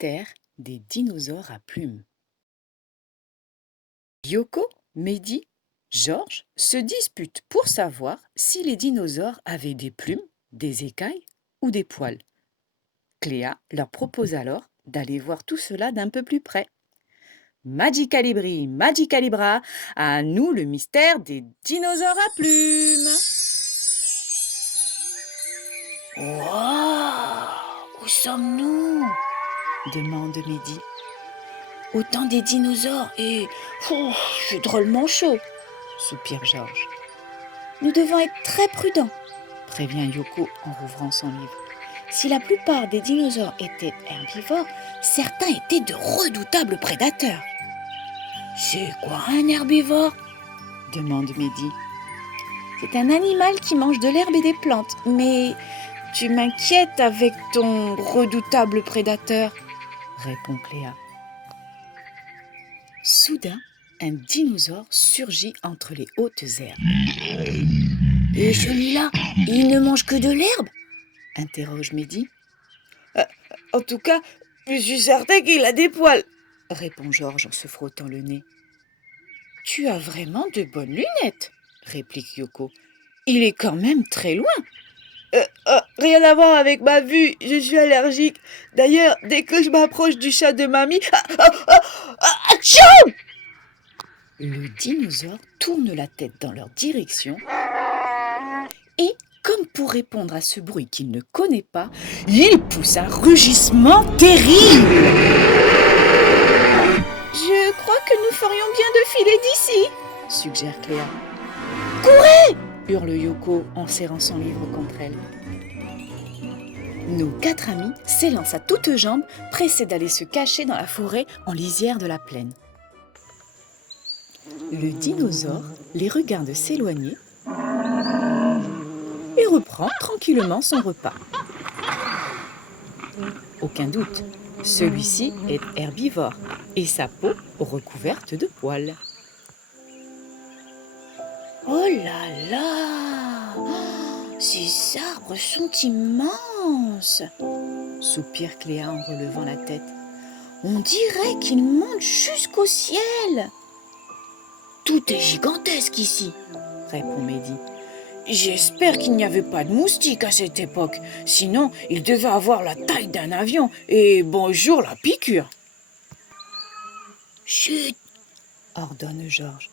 mystère des dinosaures à plumes. Yoko, Mehdi, Georges se disputent pour savoir si les dinosaures avaient des plumes, des écailles ou des poils. Cléa leur propose alors d'aller voir tout cela d'un peu plus près. Magicalibri, Magicalibra, à nous le mystère des dinosaures à plumes. Wow! Où sommes-nous? Demande Mehdi. Autant des dinosaures et... je suis drôlement chaud, soupire Georges. Nous devons être très prudents, prévient Yoko en rouvrant son livre. Si la plupart des dinosaures étaient herbivores, certains étaient de redoutables prédateurs. C'est quoi un herbivore? Demande Mehdi. C'est un animal qui mange de l'herbe et des plantes, mais tu m'inquiètes avec ton redoutable prédateur, répond Cléa. Soudain, un dinosaure surgit entre les hautes herbes. Et celui-là, il ne mange que de l'herbe? Interroge Mehdi. En tout cas, je suis certain qu'il a des poils, répond Georges en se frottant le nez. Tu as vraiment de bonnes lunettes, réplique Yoko. Il est quand même très loin. Rien à voir avec ma vue, je suis allergique. D'ailleurs, dès que je m'approche du chat de mamie... Atchou! Le dinosaure tourne la tête dans leur direction et, comme pour répondre à ce bruit qu'il ne connaît pas, il pousse un rugissement terrible. Je crois que nous ferions bien de filer d'ici, suggère Cléa. Courez! Hurle Yoko en serrant son livre contre elle. Nos 4 amis s'élancent à toutes jambes, pressés d'aller se cacher dans la forêt en lisière de la plaine. Le dinosaure les regarde s'éloigner et reprend tranquillement son repas. Aucun doute, celui-ci est herbivore et sa peau recouverte de poils. Oh là là! Ces arbres sont immenses! Soupire Cléa en relevant la tête. On dirait qu'ils montent jusqu'au ciel! Tout est gigantesque ici, répond Mehdi. J'espère qu'il n'y avait pas de moustiques à cette époque, sinon il devait avoir la taille d'un avion et bonjour la piqûre. Chut, ordonne Georges.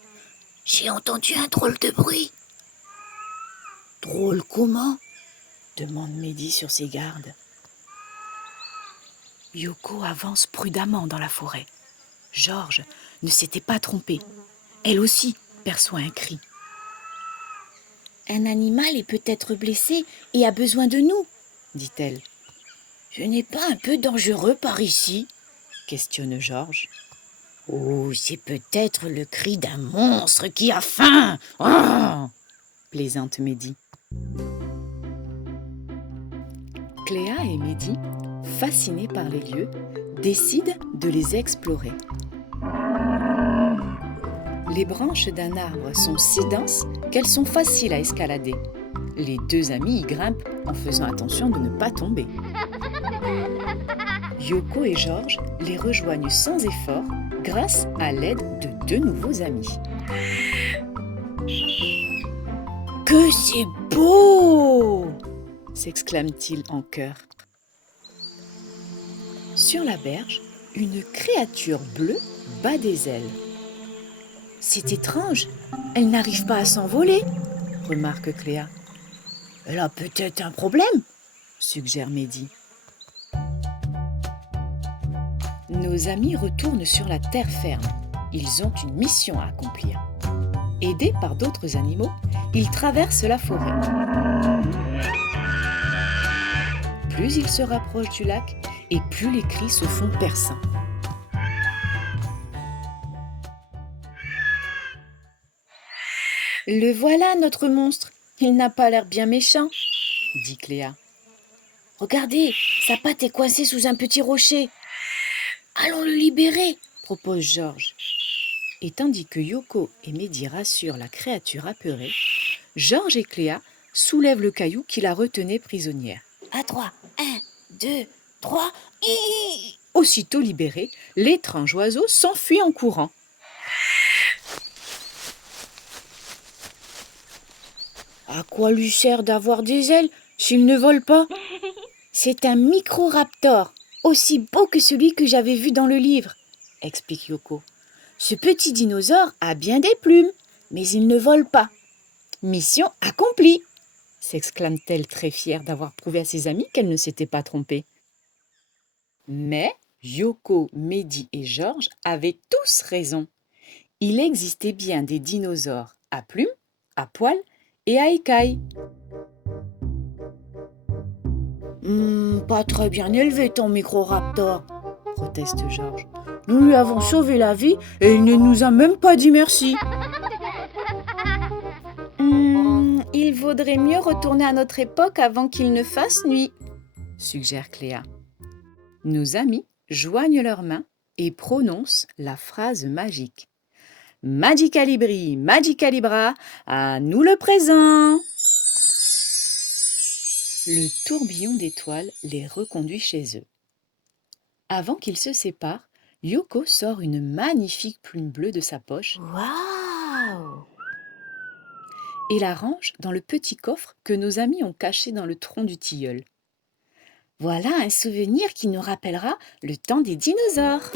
J'ai entendu un drôle de bruit. Drôle comment? Demande Mehdi sur ses gardes. Yoko avance prudemment dans la forêt. Georges ne s'était pas trompé. Elle aussi perçoit un cri. Un animal est peut-être blessé et a besoin de nous, dit-elle. Ce n'est pas un peu dangereux par ici? Questionne Georges. Oh, c'est peut-être le cri d'un monstre qui a faim. Oh, plaisante Mehdi. Cléa et Mehdi, fascinés par les lieux, décident de les explorer. Les branches d'un arbre sont si denses qu'elles sont faciles à escalader. Les 2 amis y grimpent en faisant attention de ne pas tomber. Yoko et Georges les rejoignent sans effort grâce à l'aide de 2 nouveaux amis. Que c'est beau! S'exclament-ils en chœur. Sur la berge, une créature bleue bat des ailes. C'est étrange, elle n'arrive pas à s'envoler, remarque Cléa. Elle a peut-être un problème, suggère Mehdi. Nos amis retournent sur la terre ferme. Ils ont une mission à accomplir. Aidés par d'autres animaux, ils traversent la forêt. Plus ils se rapprochent du lac, et plus les cris se font perçants. Le voilà, notre monstre. Il n'a pas l'air bien méchant, dit Cléa. Regardez, sa patte est coincée sous un petit rocher. Allons le libérer, propose Georges. Et tandis que Yoko et Mehdi rassurent la créature apeurée, Georges et Cléa soulèvent le caillou qui la retenait prisonnière. À 3, 1, 2, 3... Aussitôt libéré, l'étrange oiseau s'enfuit en courant. À quoi lui sert d'avoir des ailes s'il ne vole pas? C'est un microraptor, aussi beau que celui que j'avais vu dans le livre, explique Yoko. Ce petit dinosaure a bien des plumes, mais il ne vole pas. Mission accomplie, S'exclame-t-elle très fière d'avoir prouvé à ses amis qu'elle ne s'était pas trompée. Mais Yoko, Mehdi et Georges avaient tous raison. Il existait bien des dinosaures à plumes, à poils et à écailles. Pas très bien élevé ton microraptor, proteste Georges. Nous lui avons sauvé la vie et il ne nous a même pas dit merci. Il vaudrait mieux retourner à notre époque avant qu'il ne fasse nuit, suggère Cléa. Nos amis joignent leurs mains et prononcent la phrase magique. Magicalibri, Magicalibra, à nous le présent! Le tourbillon d'étoiles les reconduit chez eux. Avant qu'ils se séparent, Yoko sort une magnifique plume bleue de sa poche Waouh! et la range dans le petit coffre que nos amis ont caché dans le tronc du tilleul. Voilà un souvenir qui nous rappellera le temps des dinosaures.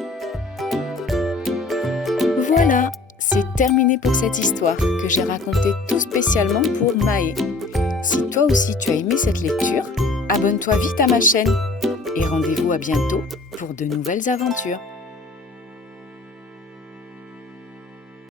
Voilà, c'est terminé pour cette histoire que j'ai racontée tout spécialement pour Maë. Si toi aussi tu as aimé cette lecture, abonne-toi vite à ma chaîne et rendez-vous à bientôt pour de nouvelles aventures.